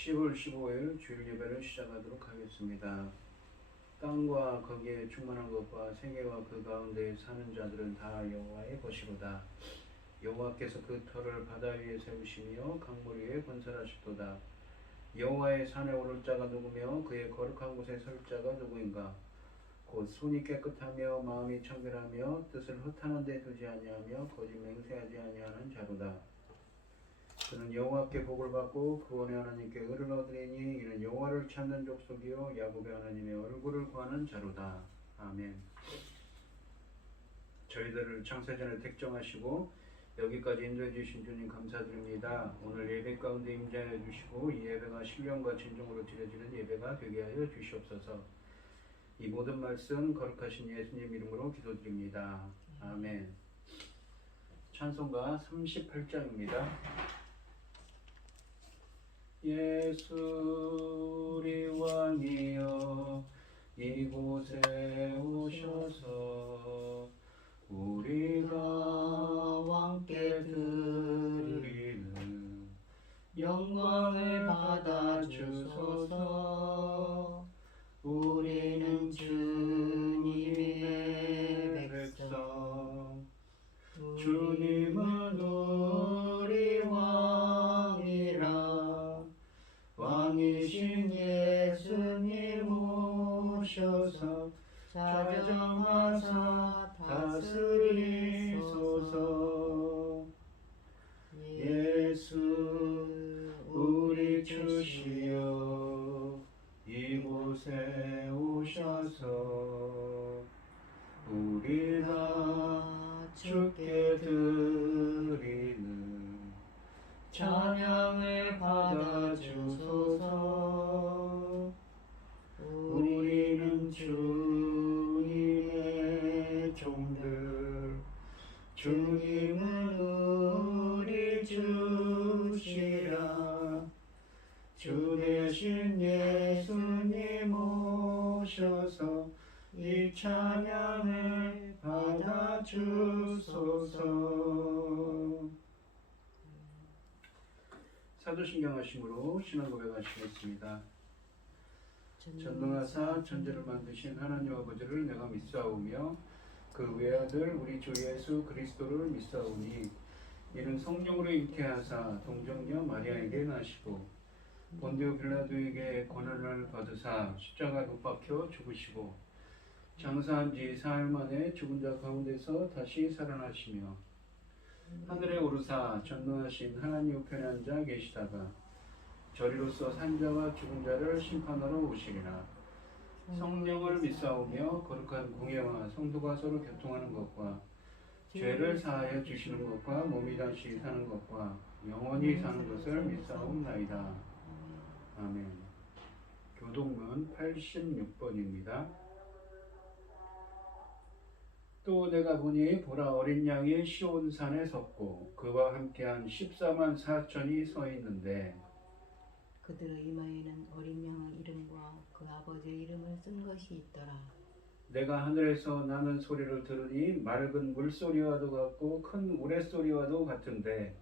10월 15일 주일 예배를 시작하도록 하겠습니다. 땅과 거기에 충만한 것과 세계와 그 가운데 사는 자들은 다 여호와의 것이로다. 여호와께서 그 터를 바다 위에 세우시며 강물 위에 건설하셨도다. 여호와의 산에 오를 자가 누구며 그의 거룩한 곳에 설 자가 누구인가? 곧 손이 깨끗하며 마음이 청결하며 뜻을 허탄한 데 두지 아니하며 거짓 맹세하지 아니하는 자로다. 그는 여호와께 복을 받고 구원의 하나님께 의를 얻으리니 이는 여호와를 찾는 족속이요 야곱의 하나님의 얼굴을 구하는 자로다. 아멘. 저희들을 창세전에 택정하시고 여기까지 인도해 주신 주님 감사드립니다. 오늘 예배 가운데 임재하여 주시고 이 예배가 신령과 진정으로 드려지는 예배가 되게 하여 주시옵소서. 이 모든 말씀 거룩하신 예수님 이름으로 기도드립니다. 아멘. 찬송가 38장입니다. 예수 우리 왕이여 이곳에 오셔서 우리가 왕께 드리는 영광을 받아 주소서. 우리는 주님의 백성, 주님은 우리 왕이라. 왕이신 예수님 오셔서 자정하사 다스리소서. 예수 우리 주시여 이곳에 오셔서 우리가 주께 드리는 찬양을 받아 주소서. 우리는 주님의 종들, 주님은 우리 주시라. 주 대신 예수님 오셔서 이 찬양을 받아 주소서. 사도신경 하심으로 신앙 고백하시겠습니다. 전능하사 천지를 만드신 하나님 아버지를 내가 믿사오며 그 외아들 우리 주 예수 그리스도를 믿사오니 이는 성령으로 잉태하사 동정녀 마리아에게 나시고 본디오 빌라도에게 고난을 받으사 십자가 못 박혀 죽으시고 장사한 지 사흘 만에 죽은 자 가운데서 다시 살아나시며 하늘에 오르사 전능하신 하나님 우편에 앉아 계시다가 저리로서 산자와 죽은 자를 심판하러 오시리라. 성령을 믿사오며 거룩한 공예와 성도가 서로 교통하는 것과 죄를 사하여 주시는 것과 몸이 다시 사는 것과 영원히 사는 것을 믿사옵나이다. 아멘. 교동문 86번입니다. 또 내가 보니 보라 어린 양이 시온산에 섰고 그와 함께한 14만 4천이 서 있는데 그들의 이마에는 어린 양의 이름과 그 아버지의 이름을 쓴 것이 있더라. 내가 하늘에서 나는 소리를 들으니 맑은 물소리와도 같고 큰 우레소리와도 같은데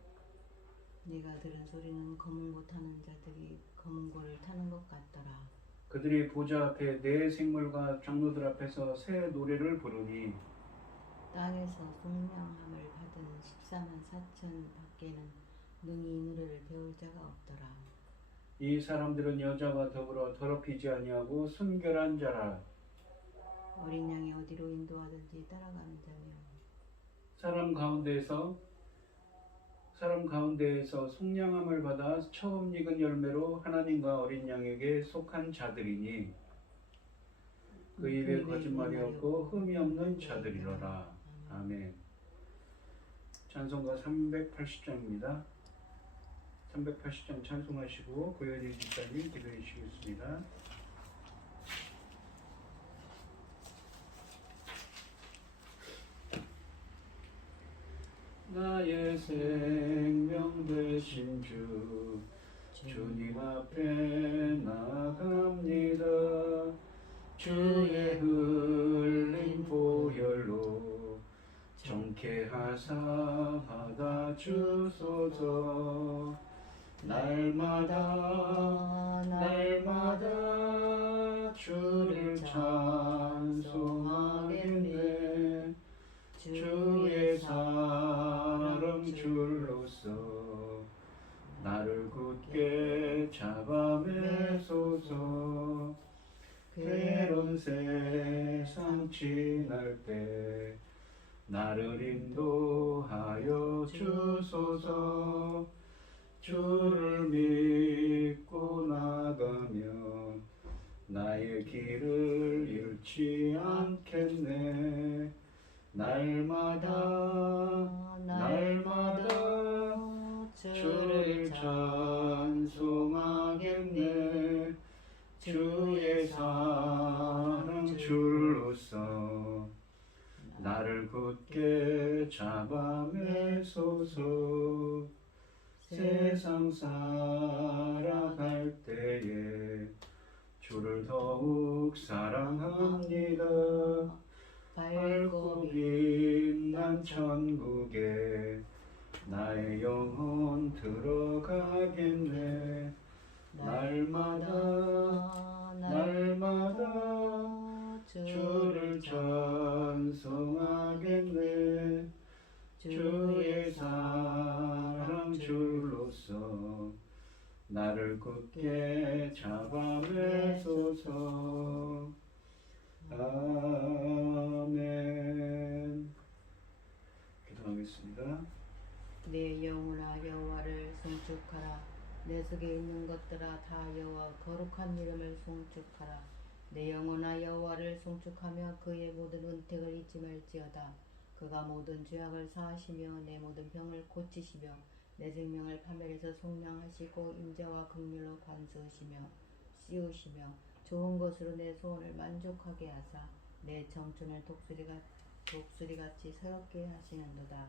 네가 들은 소리는 검은 고 타는 자들이 검은 고를 타는 것 같더라. 그들이 보좌 앞에 네 생물과 장로들 앞에서 새 노래를 부르니 땅에서 속량함을 받은 14만 4천 밖에는 능히 이 노래를 배울 자가 없더라. 이 사람들은 여자와 더불어 더럽히지 아니하고 순결한 자라. 어린 양이 어디로 인도하든지 따라가는 자며 사람 가운데에서 속량함을 받아 처음 익은 열매로 하나님과 어린 양에게 속한 자들이니 그 입에 거짓말이 없고 흠이 없는 자들이로라. 아멘. 찬송가 380장입니다. 380장 찬송하시고 고현희 집사님 기도해 주시겠습니다. 나의 생명 되신 주 주님 앞에 나갑니다. 주의 흘린 보혈로 정케하사 받아주소서. 날마다 날마다 주를 찬송하겠네. 주의 사랑 줄로서 나를 굳게 잡아매소서. 괴로운 세상 지날 때 나를 인도하여 주소서. 주를 믿고 나가면 나의 길을 잃지 않겠네. 날마다 주를 찬송하겠네. 주의 사랑 줄로서 나를 굳게 잡아매소서. 세상 살아갈 때에 주를 더욱 사랑합니다. 밝고 빛난 천국에 나의 영혼 들어가겠네. 날마다 주를 찬송하겠네. 주의 사랑 줄로서 나를 굳게 잡아매소서. 아멘. 기도하겠습니다. 내 영혼아 여호와를 송축하라. 내 속에 있는 것들아 다 여호와 거룩한 이름을 송축하라. 내 영혼아 여호와를 송축하며 그의 모든 은택을 잊지 말지어다. 그가 모든 죄악을 사하시며 내 모든 병을 고치시며 내 생명을 파멸해서 속량하시고 인자와 긍휼로 관수하시며 씌우시며 좋은 것으로 내 소원을 만족하게 하사 내 청춘을 독수리같이 새롭게 하시는도다.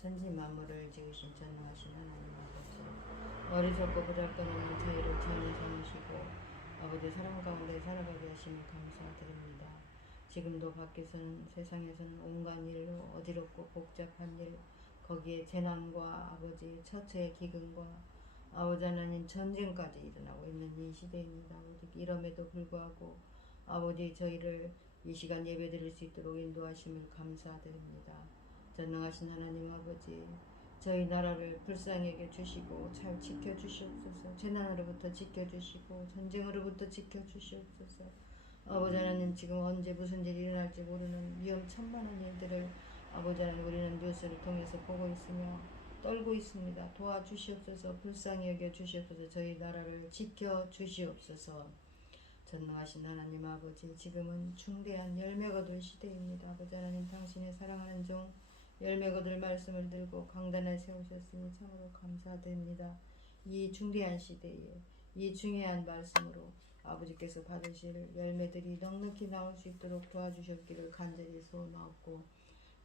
천지 만물을 지으신 전능하신 하나님 아버지, 어리석고 보잘것없는 저희를 전혀 삼으시고 아버지 사랑 가운데 살아가게 하심을 감사드립니다. 지금도 밖에서는 세상에서는 온갖 일로 어지럽고 복잡한 일, 거기에 재난과 아버지 처처의 기근과 아버지 하나님 전쟁까지 일어나고 있는 이 시대입니다. 아버지 이럼에도 불구하고 아버지 저희를 이 시간 예배드릴 수 있도록 인도하심을 감사드립니다. 전능하신 하나님 아버지, 저희 나라를 불쌍히 여겨 주시고 잘 지켜주시옵소서. 재난으로부터 지켜주시고 전쟁으로부터 지켜주시옵소서. 아버지 하나님, 지금 언제 무슨 일이 일어날지 모르는 위험천만한 일들을 아버지 하나님 우리는 뉴스를 통해서 보고 있으며 떨고 있습니다. 도와주시옵소서. 불쌍히 여겨 주시옵소서. 저희 나라를 지켜주시옵소서. 전능하신 하나님 아버지, 지금은 중대한 열매 거둘 시대입니다. 아버지 하나님, 당신의 사랑하는 종 열매 거둘 말씀을 들고 강단에 세우셨으니 참으로 감사드립니다. 이 중대한 시대에 이 중요한 말씀으로 아버지께서 받으실 열매들이 넉넉히 나올 수 있도록 도와주셨기를 간절히 소원하옵고,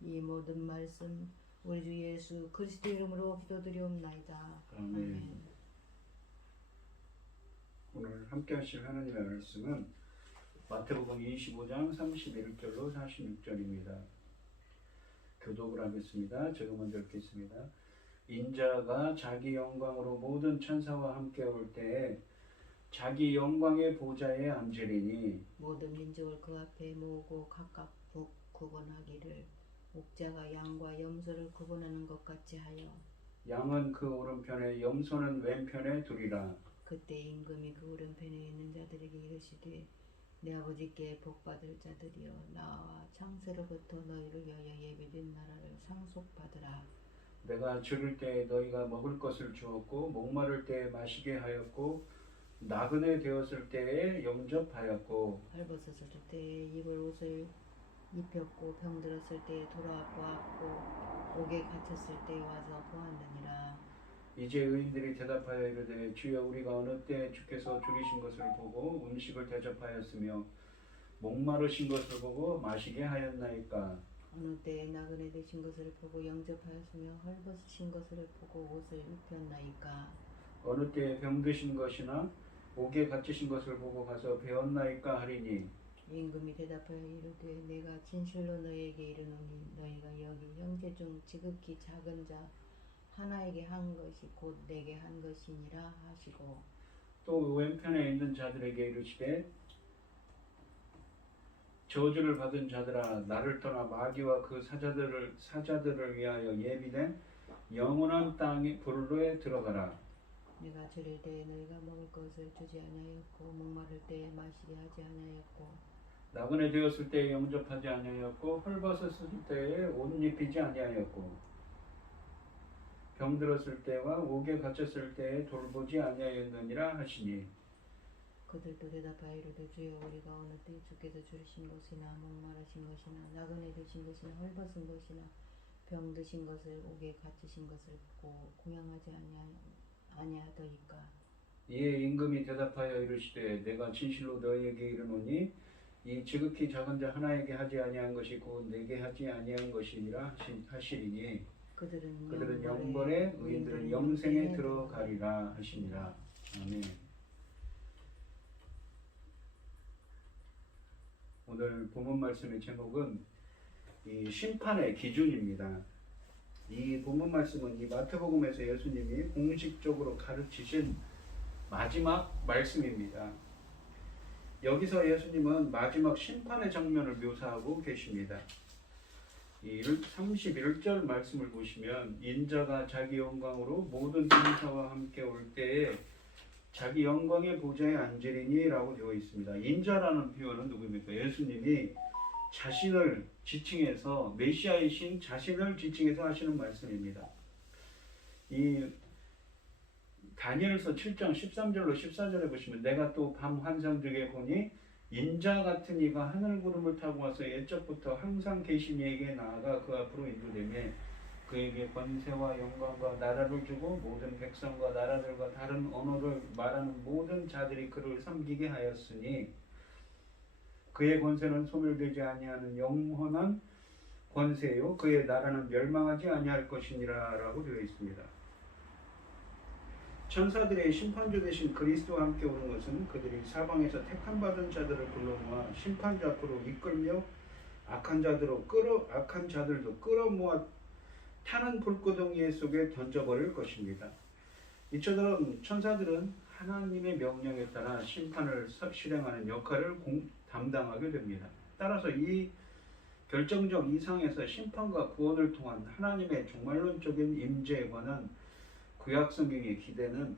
이 모든 말씀 우리 주 예수 그리스도 이름으로 기도드리옵나이다. 아멘. 오늘 함께 하실 하나님의 말씀은 마태복음 25장 31절로 46절입니다. 교독을 하겠습니다. 제가 먼저 읽겠습니다. 인자가 자기 영광으로 모든 천사와 함께 올 때에 자기 영광의 보좌에 앉으리니 모든 민족을 그 앞에 모으고 각각 구분하기를 목자가 양과 염소를 구분하는 것 같이 하여 양은 그 오른편에 염소는 왼편에 두리라. 그때 임금이 그 오른편에 있는 자들에게 이르시되 내 아버지께 복받을 자들이여 나와 창세로부터 너희를 위하여 예비된 나라를 상속받으라. 내가 죽을 때에 너희가 먹을 것을 주었고 목마를 때에 마시게 하였고 나그네 되었을 때에 영접하였고 헐벗었을 때에 입을 옷을 입혔고 병들었을 때에 돌아보았고 옥에 갇혔을 때에 와서 보았느니라. 이제 의인들이 대답하여 이르되 주여 우리가 어느 때 주께서 줄이신 것을 보고 음식을 대접하였으며 목마르신 것을 보고 마시게 하였나이까. 어느 때에 나그네 되신 것을 보고 영접하였으며 헐벗으신 것을 보고 옷을 입혔나이까. 어느 때에 병드신 것이나 옥에 갇히신 것을 보고 가서 배웠나이까 하리니. 임금이 대답하여 이르되 내가 진실로 너희에게 이르노니 너희가 여기 형제 중 지극히 작은 자 하나에게 한 것이 곧 내게 한 것이니라 하시고 또 왼편에 있는 자들에게 이르시되 저주를 받은 자들아 나를 떠나 마귀와 그 사자들을 위하여 예비된 영원한 땅의 불로에 들어가라. 내가 줄일 때에 너희가 먹을 것을 주지 아니하였고 목마를 때에 마시게 하지 아니하였고 나그네 되었을 때에 영접하지 아니하였고 헐벗었을 때에 옷 입히지 아니하였고 병들었을 때와 옥에 갇혔을 때에 돌보지 아니하였느니라 하시니 그들도 대답하여 이르되 주여 우리가 어느 때 주께서 줄이신 것이나 목마르신 것이나 나그네 되신 것이나 헐벗은 것이나 병드신 것을 옥에 갇히신 것을 보고 공양하지 아니하더이까. 이에 임금이 대답하여 이르시되 내가 진실로 너희에게 이르노니 이 지극히 작은 자 하나에게 하지 아니한 것이 곧 내게 하지 아니한 것이니라 하시리니 그들은 영벌에 의인들은 영생에 들어가리라 하시니라. 아멘. 오늘 본문 말씀의 제목은 이 심판의 기준입니다. 이 본문 말씀은 이 마태복음에서 예수님이 공식적으로 가르치신 마지막 말씀입니다. 여기서 예수님은 마지막 심판의 장면을 묘사하고 계십니다. 이 31절 말씀을 보시면 인자가 자기 영광으로 모든 인사와 함께 올 때에 자기 영광의 보좌에 앉으리니 라고 되어 있습니다. 인자라는 표현은 누구입니까? 예수님이 자신을 지칭해서 메시아이신 자신을 지칭해서 하시는 말씀입니다. 이 다니엘서 7장 13절로 14절에 보시면 내가 또 밤 환상 중에 보니 인자 같은 이가 하늘 구름을 타고 와서 옛적부터 항상 계신 이에게 나아가 그 앞으로 인도되며 그에게 권세와 영광과 나라를 주고 모든 백성과 나라들과 다른 언어를 말하는 모든 자들이 그를 섬기게 하였으니 그의 권세는 소멸되지 아니하는 영원한 권세요 그의 나라는 멸망하지 아니할 것이니라 라고 되어 있습니다. 천사들의 심판주 되신 그리스도와 함께 오는 것은 그들이 사방에서 택함받은 자들을 불러 모아 심판자 앞으로 이끌며 악한 자들도 끌어모아 타는 불구덩이 속에 던져버릴 것입니다. 이처럼 천사들은 하나님의 명령에 따라 심판을 실행하는 역할을 담당하게 됩니다. 따라서 이 결정적 이상에서 심판과 구원을 통한 하나님의 종말론적인 임재에 관한 구약성경의 기대는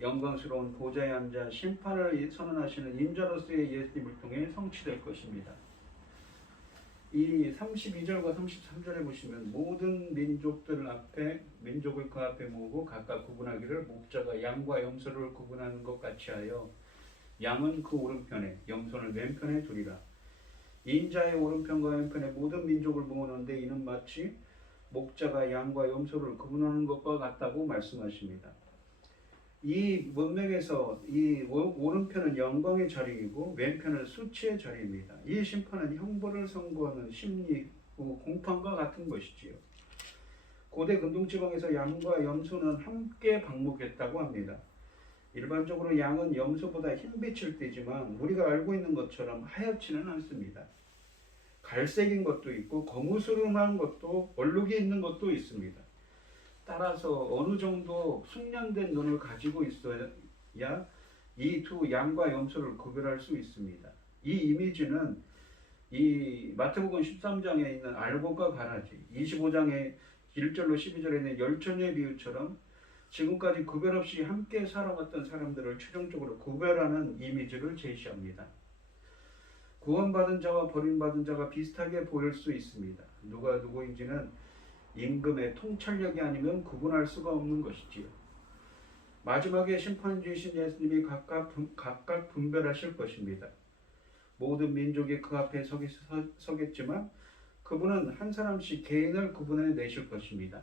영광스러운 보좌에 앉아 심판을 선언하시는 인자로서의 예수님을 통해 성취될 것입니다. 이 32절과 33절에 보시면 모든 민족을 그 앞에 모으고 각각 구분하기를 목자가 양과 염소를 구분하는 것 같이 하여 양은 그 오른편에 염소는 왼편에 두리라. 인자의 오른편과 왼편에 모든 민족을 모으는데 이는 마치 목자가 양과 염소를 구분하는 것과 같다고 말씀하십니다. 이 문맥에서 이 오른편은 영광의 자리이고 왼편은 수치의 자리입니다. 이 심판은 형벌을 선고하는 심리 공판과 같은 것이지요. 고대 근동지방에서 양과 염소는 함께 방목했다고 합니다. 일반적으로 양은 염소보다 흰빛을 띠지만 우리가 알고 있는 것처럼 하얗지는 않습니다. 갈색인 것도 있고 거무스름한 것도 얼룩이 있는 것도 있습니다. 따라서 어느 정도 숙련된 눈을 가지고 있어야 이 두 양과 염소를 구별할 수 있습니다. 이 이미지는 이 마태복음 13장에 있는 알곡과 가라지, 25장의 1절로 12절에 있는 열처녀의 비유처럼 지금까지 구별 없이 함께 살아왔던 사람들을 최종적으로 구별하는 이미지를 제시합니다. 구원받은 자와 버림받은 자가 비슷하게 보일 수 있습니다. 누가 누구인지는 임금의 통찰력이 아니면 구분할 수가 없는 것이지요. 마지막에 심판주이신 예수님이 각각 분별하실 것입니다. 모든 민족이 그 앞에 서겠지만 그분은 한 사람씩 개인을 구분해 내실 것입니다.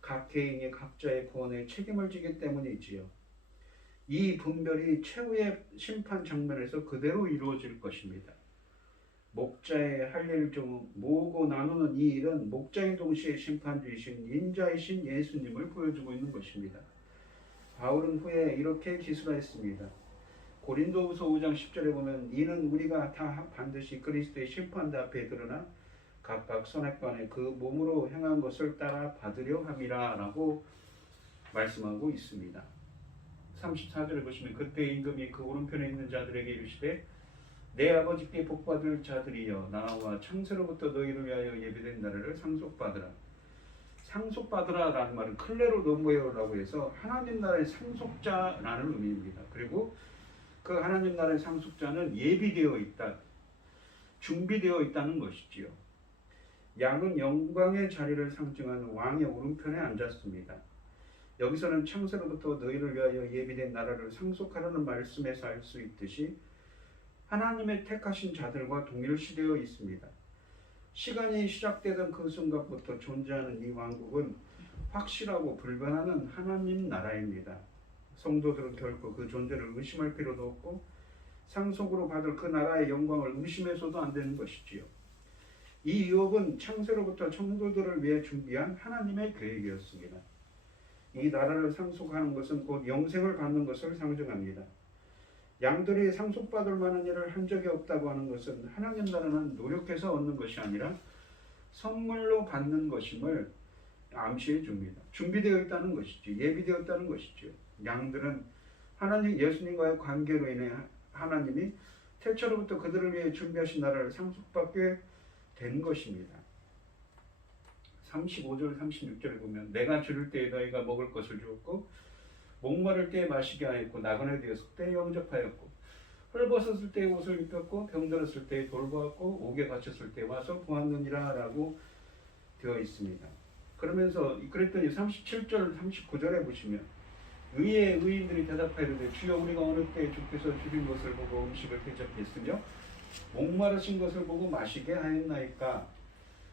각 개인이 각자의 구원에 책임을 지기 때문이지요. 이 분별이 최후의 심판 장면에서 그대로 이루어질 것입니다. 목자의 할 일 중 모으고 나누는 이 일은 목자인 동시에 심판주이신 인자이신 예수님을 보여주고 있는 것입니다. 바울은 후에 이렇게 기술했습니다. 고린도후서 5장 10절에 보면 이는 우리가 다 반드시 그리스도의 심판대 앞에 드러나 각각 선악간에 그 몸으로 행한 것을 따라 받으려 함이라라고 말씀하고 있습니다. 34절에 보시면 그때 임금이 그 오른편에 있는 자들에게 이르시되 내 아버지께 복받을 자들이여 나와 창세로부터 너희를 위하여 예비된 나라를 상속받으라. 상속받으라라는 말은 클레로 노모에오라고 해서 하나님 나라의 상속자라는 의미입니다. 그리고 그 하나님 나라의 상속자는 예비되어 있다, 준비되어 있다는 것이지요. 양은 영광의 자리를 상징하는 왕의 오른편에 앉았습니다. 여기서는 창세로부터 너희를 위하여 예비된 나라를 상속하라는 말씀에서 알 수 있듯이 하나님의 택하신 자들과 동일시되어 있습니다. 시간이 시작되던 그 순간부터 존재하는 이 왕국은 확실하고 불변하는 하나님 나라입니다. 성도들은 결코 그 존재를 의심할 필요도 없고 상속으로 받을 그 나라의 영광을 의심해서도 안 되는 것이지요. 이 유업은 창세로부터 성도들을 위해 준비한 하나님의 계획이었습니다. 이 나라를 상속하는 것은 곧 영생을 받는 것을 상징합니다. 양들이 상속받을 만한 일을 한 적이 없다고 하는 것은 하나님 나라는 노력해서 얻는 것이 아니라 선물로 받는 것임을 암시해 줍니다. 준비되어 있다는 것이죠. 예비되었다는 것이죠. 양들은 하나님 예수님과의 관계로 인해 하나님이 태초로부터 그들을 위해 준비하신 나라를 상속받게 된 것입니다. 35절 36절에 보면 내가 줄일 때에 너희가 먹을 것을 주었고 목마를 때에 마시게 하였고 나그네 되었을 때에 영접하였고 헐벗었을 때에 옷을 입혔고 병들었을 때에 돌보았고 옥에 갇혔을 때 와서 보았느니라 라고 되어 있습니다. 그러면서 그랬더니 37절 39절에 보시면 의의 의인들이 대답하이르되 주여 우리가 어느 때에 주께서 줄인 것을 보고 음식을 대접했으며 목마르신 것을 보고 마시게 하였나이까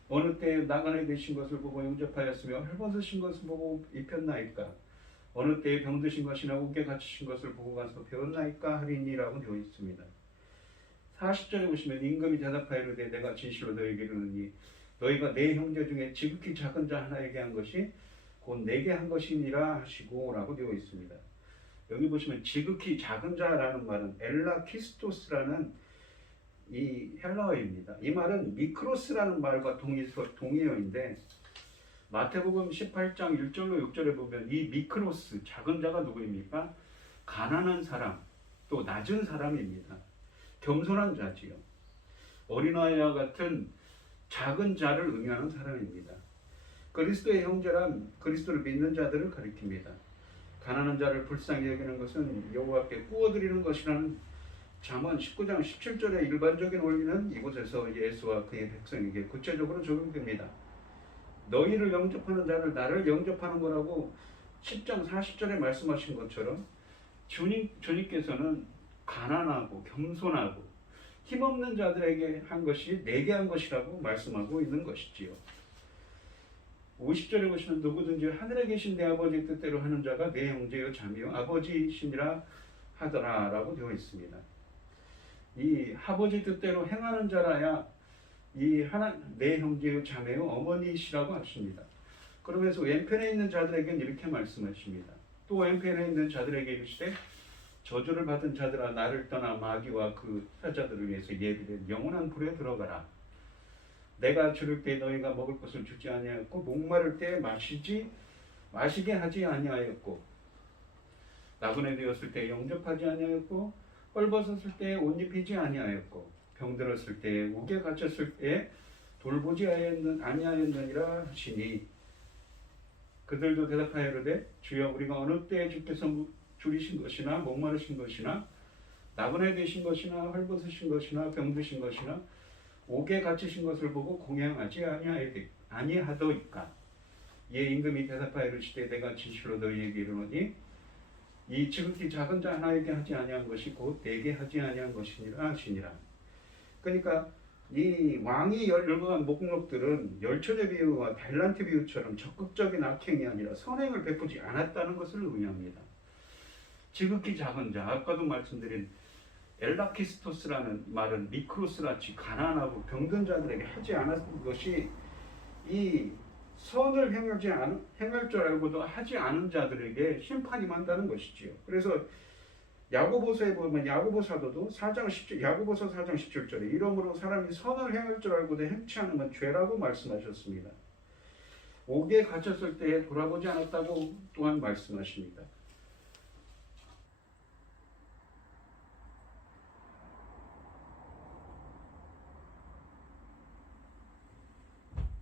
어느 때에 나그네 되신 것을 보고 영접하였으며 헐벗으신 것을 보고 입혔나이까 어느 때에 병드신 것이나 옥에 갇히신 것을 보고 가서 배웠나이까 하리니라고 되어 있습니다. 40절에 보시면 임금이 대답하이르되 내가 진실로 너희에게 이르노니 너희가 내 형제 중에 지극히 작은 자 하나에게 한 것이 곧 내게 한 것이니라 하시고 라고 되어 있습니다. 여기 보시면 지극히 작은 자라는 말은 엘라키스토스라는 이 헬라어입니다. 이 말은 미크로스라는 말과 동의어인데 마태복음 18장 1절로 6절에 보면 이 미크로스 작은 자가 누구입니까? 가난한 사람, 또 낮은 사람입니다. 겸손한 자지요. 어린아이와 같은 작은 자를 의미하는 사람입니다. 그리스도의 형제란 그리스도를 믿는 자들을 가리킵니다. 가난한 자를 불쌍히 여기는 것은 여호와께 구워드리는 것이라는 잠언 19장 17절의 일반적인 원리는 이곳에서 예수와 그의 백성에게 구체적으로 적용됩니다. 너희를 영접하는 자를 나를 영접하는 거라고 10장 40절에 말씀하신 것처럼 주님께서는 가난하고 겸손하고 힘없는 자들에게 한 것이 내게 한 것이라고 말씀하고 있는 것이지요. 50절에 보시면 누구든지 하늘에 계신 내 아버지의 뜻대로 하는 자가 내 형제요 자매요 아버지이시니라 하더라 라고 되어 있습니다. 이 아버지 뜻대로 행하는 자라야 내 형제요 자매요 어머니시라고 하십니다. 그러면서 왼편에 있는 자들에게는 이렇게 말씀하십니다. 또 왼편에 있는 자들에게 이르시되 저주를 받은 자들아 나를 떠나 마귀와 그 사자들을 위해서 예비된 영원한 불에 들어가라. 내가 줄일 때 너희가 먹을 것을 주지 아니하였고 목마를 때 마시게 하지 아니하였고 나그네 되었을 때 영접하지 아니하였고 헐벗었을 때 옷 입히지 아니하였고 병들었을 때 옥에 갇혔을 때 돌보지 아니하였느니라 하시니 그들도 대답하여르되 주여 우리가 어느 때에 주께서 줄이신 것이나 목마르신 것이나 나그네 되신 것이나 헐벗으신 것이나 병드신 것이나 옥에 갇히신 것을 보고 공양하지 아니하더이까. 이에 임금이 대답하여 이르시되 내가 진실로 너희에게 이르노니 이 지극히 작은 자 하나에게 하지 아니한 것이 곧 내게 하지 아니한 것이니라 하시니라. 그러니까 이 왕이 열거한 목록들은 열처제 비유와 달란트 비유처럼 적극적인 악행이 아니라 선행을 베푸지 않았다는 것을 의미합니다. 지극히 작은 자, 아까도 말씀드린 엘라키스토스라는 말은 미크로스같이 가난하고 병든 자들에게 하지 않았던 것이 이 선을 행할 줄 알고도 하지 않은 자들에게 심판이 만다는 것이지요. 그래서 야고보서에 보면 야고보 사도도 4장 17 야고보서 4장 17절에 이러므로 사람이 선을 행할 줄 알고도 행치 않으면 죄라고 말씀하셨습니다. 옥에 갇혔을 때에 돌아보지 않았다고 또한 말씀하십니다.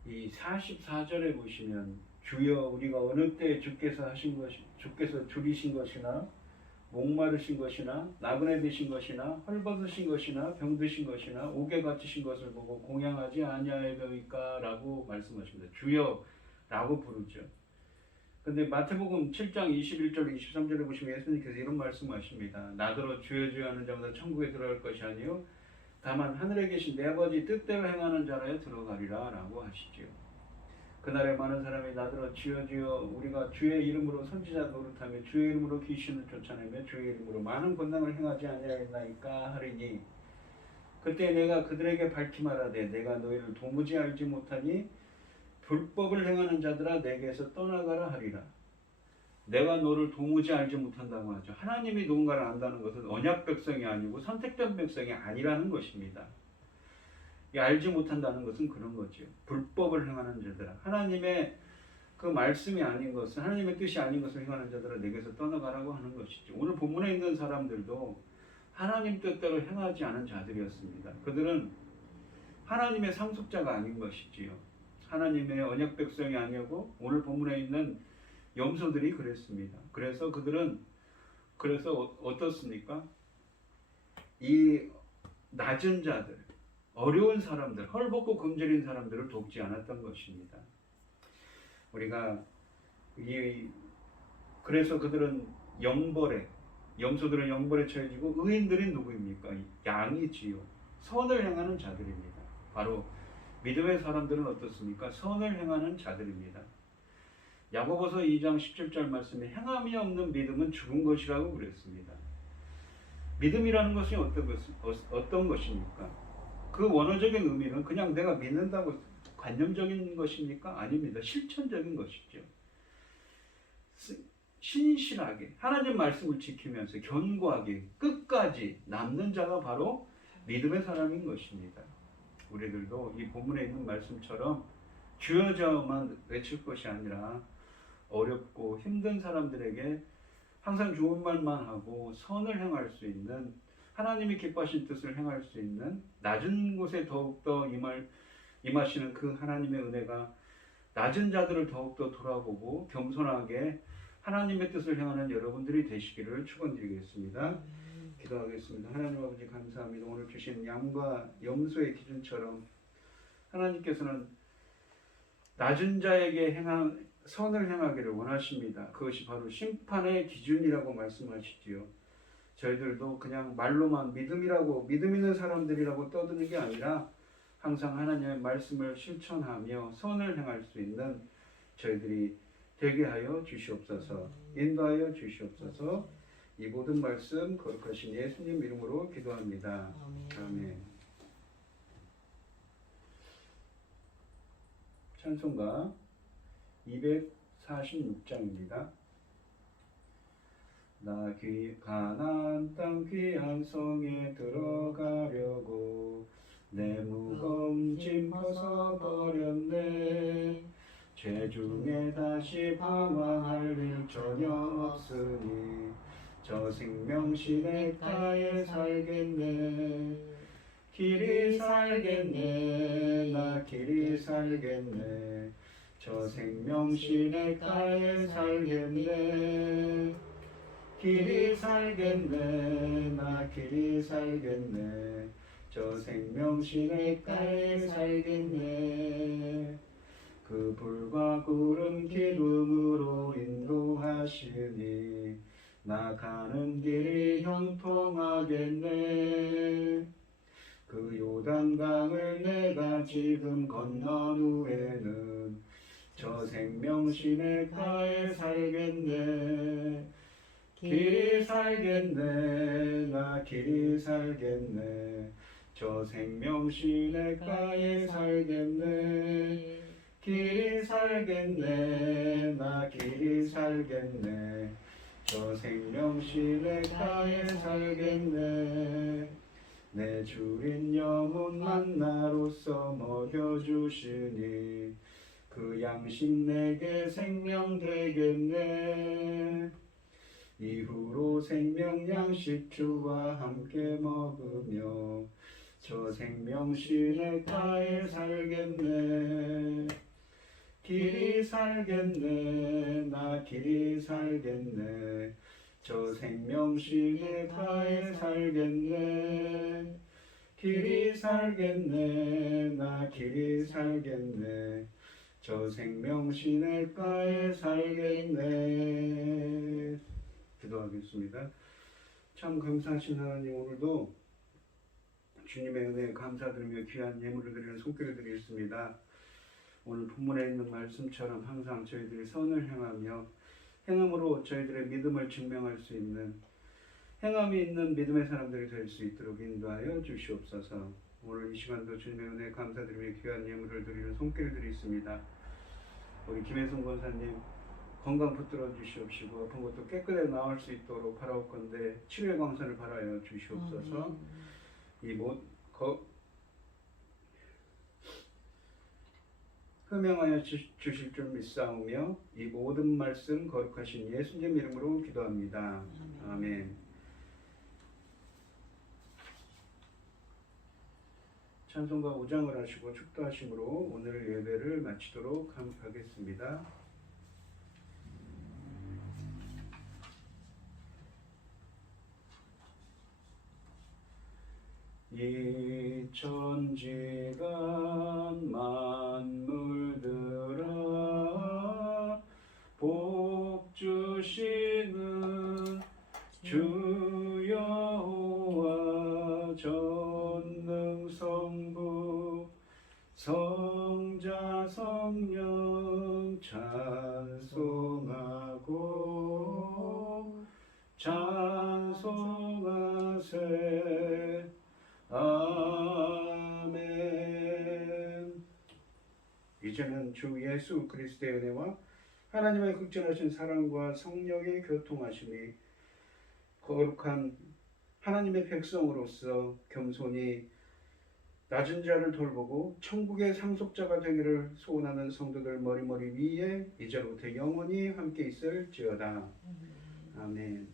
이 44절에 보시면 주여 우리가 어느 때 주께서 하신 것이 주께서 줄이신 것이나 목마르신 것이나 나그네 되신 것이나 헐벗으신 것이나 병드신 것이나 옥에 갇히신 것을 보고 공양하지 아니하였나이까 라고 말씀하십니다. 주여 라고 부르죠. 근데 마태복음 7장 21절 23절에 보시면 예수님께서 이런 말씀하십니다. 나더러 주여 주여 하는 자마다 천국에 들어갈 것이 아니요 다만 하늘에 계신 내 아버지 뜻대로 행하는 자라야 들어가리라 라고 하시죠. 그날에 많은 사람이 나더러 주여 주여 우리가 주의 이름으로 선지자 노릇하며 주의 이름으로 귀신을 쫓아내며 주의 이름으로 많은 권능을 행하지 아니하였나이까 하리니 그때 내가 그들에게 밝히 말하되 내가 너희를 도무지 알지 못하니 불법을 행하는 자들아 내게서 떠나가라 하리라. 내가 너를 도무지 알지 못한다고 하죠. 하나님이 누군가를 안다는 것은 언약 백성이 아니고 선택된 백성이 아니라는 것입니다. 알지 못한다는 것은 그런 거죠. 불법을 행하는 자들아 하나님의 그 말씀이 아닌 것은 하나님의 뜻이 아닌 것을 행하는 자들아 내게서 떠나가라고 하는 것이죠. 오늘 본문에 있는 사람들도 하나님 뜻대로 행하지 않은 자들이었습니다. 그들은 하나님의 상속자가 아닌 것이지요. 하나님의 언약 백성이 아니고 오늘 본문에 있는 염소들이 그랬습니다. 그래서 그들은 어떻습니까? 이 낮은 자들, 어려운 사람들, 헐벗고 금절인 사람들을 돕지 않았던 것입니다. 우리가 그래서 그들은 염소들은 영벌에 처해지고 의인들이 누구입니까? 양이지요. 선을 행하는 자들입니다. 바로 믿음의 사람들은 어떻습니까? 선을 행하는 자들입니다. 야고보서 2장 17절 말씀에 행함이 없는 믿음은 죽은 것이라고 그랬습니다. 믿음이라는 것이 어떤 것입니까? 그 원어적인 의미는 그냥 내가 믿는다고 관념적인 것입니까? 아닙니다. 실천적인 것이죠. 신실하게 하나님 말씀을 지키면서 견고하게 끝까지 남는 자가 바로 믿음의 사람인 것입니다. 우리들도 이 본문에 있는 말씀처럼 주여 주여만 외칠 것이 아니라 어렵고 힘든 사람들에게 항상 좋은 말만 하고 선을 행할 수 있는 하나님이 기뻐하신 뜻을 행할 수 있는 낮은 곳에 더욱더 임하시는 그 하나님의 은혜가 낮은 자들을 더욱더 돌아보고 겸손하게 하나님의 뜻을 행하는 여러분들이 되시기를 축원드리겠습니다. 기도하겠습니다. 하나님 아버지 감사합니다. 오늘 주신 양과 염소의 기준처럼 하나님께서는 낮은 자에게 선을 행하기를 원하십니다. 그것이 바로 심판의 기준이라고 말씀하시지요. 저희들도 그냥 말로만 믿음 있는 사람들이라고 떠드는 게 아니라 항상 하나님의 말씀을 실천하며 선을 행할 수 있는 저희들이 되게 하여 주시옵소서. 인도하여 주시옵소서. 이 모든 말씀 거룩하신 예수님 이름으로 기도합니다. 아멘. 찬송가 246장입니다. 나 가나안 땅 귀한 성에 들어가려고 내 무거운 짐 벗어버렸네. 죄 중에 다시 방황할 일 전혀 없으니 저 생명시내가에 살겠네. 길이 살겠네. 나 길이 살겠네. 저 생명시내가에 살겠네. 길이 살겠네. 나 길이 살겠네. 저 생명시내가에 살겠네. 그 불과 구름 기둥으로 인도하시니 나 가는 길이 형통하겠네. 그 요단강을 내가 지금 건넌 후에는 저 생명시내가에 살겠네. 길이 살겠네. 나 길이 살겠네. 저 생명시내가에 살겠네. 길이 살겠네. 나 길이 살겠네. 저 생명신의 가에 살겠네. 내 주린 영혼 만나로서 먹여주시니 그 양식 내게 생명 되겠네. 이후로 생명 양식 주와 함께 먹으며 저 생명신의 가에 살겠네. 길이 살겠네. 나 길이 살겠네. 저 생명신의 가에 살겠네. 길이 살겠네. 나 길이 살겠네. 저 생명신의 가에 살겠네. 기도하겠습니다. 참 감사하신 하나님, 오늘도 주님의 은혜에 감사드리며 귀한 예물을 드리는 손길을 드리겠습니다. 오늘 본문에 있는 말씀처럼 항상 저희들이 선을 행하며 행함으로 저희들의 믿음을 증명할 수 있는 행함이 있는 믿음의 사람들이 될 수 있도록 인도하여 주시옵소서. 오늘 이 시간도 주님의 은혜에 감사드리며 귀한 예물을 드리는 손길을 드리겠습니다. 우리 김혜성 권사님 건강 붙들어 주시옵시고 아픈 것도 깨끗하게 나을 수 있도록 바라옵건대 치료의 광선을 바라여 주시옵소서. 흠명하여 주실 줄 믿사오며 이 모든 말씀 거룩하신 예수님 이름으로 기도합니다. 아멘. 찬송가 5장을 하시고 축도하심으로 오늘 예배를 마치도록 하겠습니다. 이 천지간 만물들아 복 주시는 주 여호와 전능성부 성자 성령 찬송하고 찬송하세. 아멘. 이제는 주 예수 그리스도의 은혜와 하나님의 극진하신 사랑과 성령의 교통하심이 거룩한 하나님의 백성으로서 겸손히 낮은 자를 돌보고 천국의 상속자가 되기를 소원하는 성도들 머리머리 위에 이제부터 영원히 함께 있을지어다. 아멘.